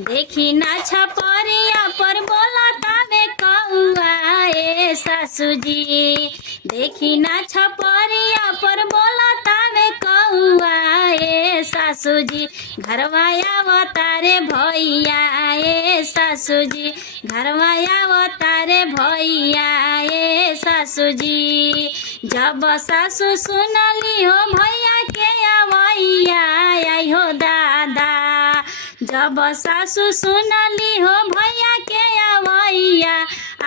देखी ना छपरिया पर बोला तावे कौआ ए सासू जी। देखी ना छपरिया पर बोला तावे कौआ ए सासू जी। घरवा आवतारे भैया ए सासू जी। घरवा आवतारे भैया ए सासू जी। जब सासू सुनली हो भैया के आवैया आई हो दादा। जब सासू सुनली हो भैया के आवैया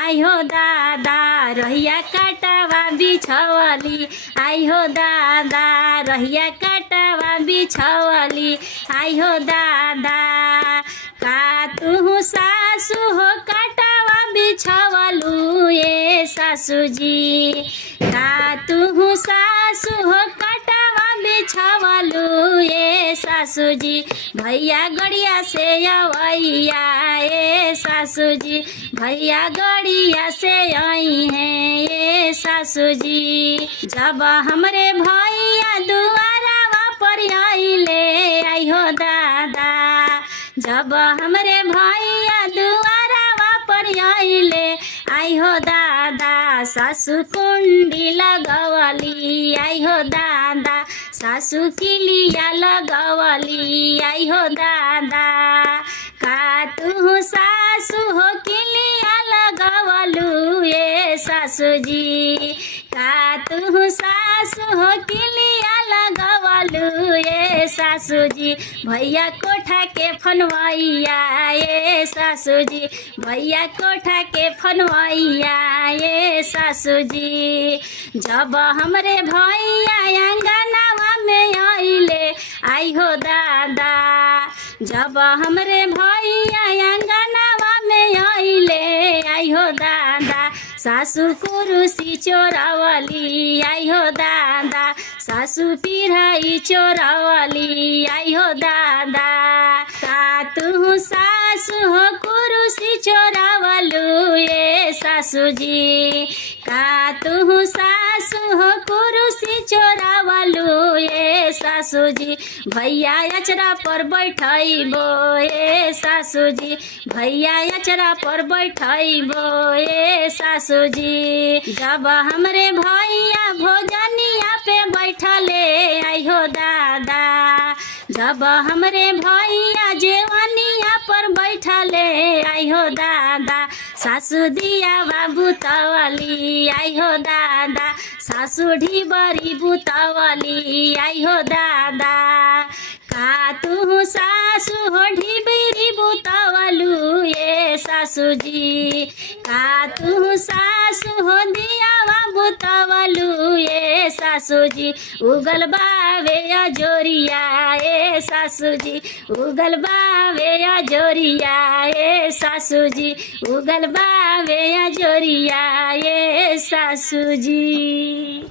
आई हो दादा। रहिया काटावा बिछवली आई हो दादा। रहिया काटावा बिछवली आई हो दादा। का तू सासू हो काटावा बिछवलू ए सासू जी। का तू सासू हो काटावा बिछवलू ए सासू जी। भैया गड़िया से आवैया ए सासू जी। भैया गड़िया से आई हैं ए सासू जी। जब हमरे भैया दुआरा पर आइले आई हो दादा। जब हमरे भैया दुआरा पर आइले आई हो दादा। सासू कुंडी लगवली आई हो दादा। सासू किलिया लगवली आई हो दादा। का तू सासू हो किलिया लगवलू ए सासू जी। का तू सासू हो किलिया लगवलू ए सासू जी। भैया कोठा के फनवैया ए सासू जी। भैया कोठा के फनवैया ए सासू जी। जब हमरे भैया अंगनावा में आइले आई हो दादा। जब हमरे भैया अंगनावा में आइले आई हो दादा। सासू कुरुसी चोरावली आई हो दादा। सासू पिराई चोरावली आई हो दादा। का तू सासू हो कुरुसी चोरावलू ए सासू जी। का तू सासू हो कुरुसी चोरावलू ए सासू जी। भैया अचरा पर बैठैबो ए सासू जी। भैया अचरा पर बैठैबो ए सासू जी। जब हमरे भैया भोजनिया पे बैठले आई हो दादा। जब हमरे भैया जेवनिया पर बैठले आई हो दादा। सासू दिया बाबू तवली आई हो दादा। सासू ढिबरी बुतवली आई हो दादा। का तू सासू हो ढिबरी बुतवलू ए सासू जी। का तू सासू हो दिया बुतवलू ए सासू जी। उगल बावे अजोरिया ए सासू जी। उगल बावे अजोरिया ए सासू जी। उगल बावे अजोरिया ए सासू जी।